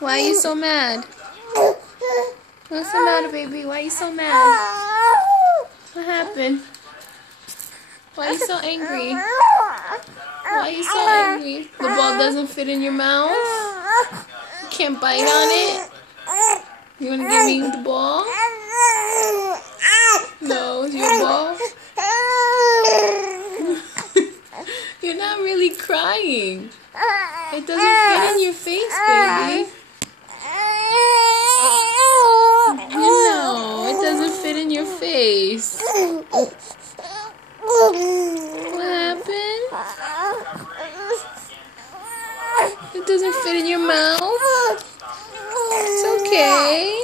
Why are you so mad? What's the matter, baby? Why are you so mad? What happened? Why are you so angry? Why are you so angry? The ball doesn't fit in your mouth? You can't bite on it? You want to give me the ball? No, it's your ball? You're not really crying. It doesn't fit in your face, baby. You know, it doesn't fit in your face. What happened? It doesn't fit in your mouth? It's okay.